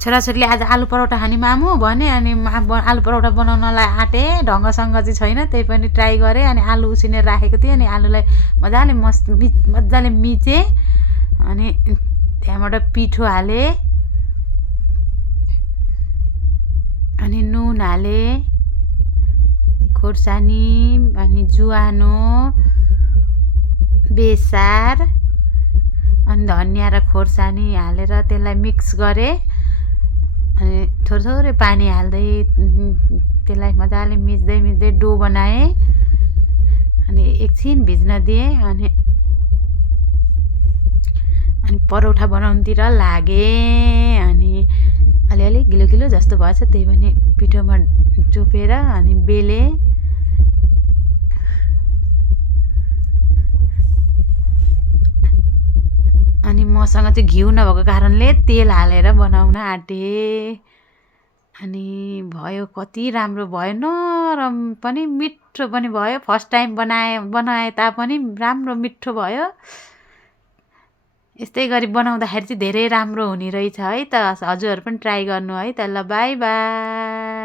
छोराछोरीले आज आलु परोठा खाने मामु भने अनि आलु परोठा बनाउनलाई आँटेँ, ढङ्गसँग चाहिँ छैन, त्यही पनि ट्राई गरेँ। अनि आलु उसिनेर राखेको थिएँ, अनि आलुलाई मजाले मजाले मिचेँ, अनि त्यहाँबाट पिठो हालेँ, अनि नुन हालेँ, खोर्सानी, अनि जुवानो, बेसार, अनि धनिया र खोर्सानी हालेर त्यसलाई मिक्स गरेँ। अनि थोरै थोरै पानी हाल्दै त्यसलाई मजाले मिच्दै मिच्दै डो बनाएँ। अनि एकछिन भिज्न दिएँ, अनि परोठा बनाउनुतिर लागेँ। अनि अलिअलि गिलो गिलो जस्तो भएछ, त्यही पनि पिठोमा चोपेर अनि बेलेँ। अनि मसँग चाहिँ घिउ नभएको कारणले तेल हालेर बनाउन आँटेँ। अनि भयो, कति राम्रो भयो, नरम पनि मिठो पनि भयो। फर्स्ट टाइम बनाए तापनि राम्रो मिठो भयो। यस्तै गरी बनाउँदाखेरि चाहिँ धेरै राम्रो हुने रहेछ है त। हजुरहरू पनि ट्राई गर्नु है त। ल बाई बाई।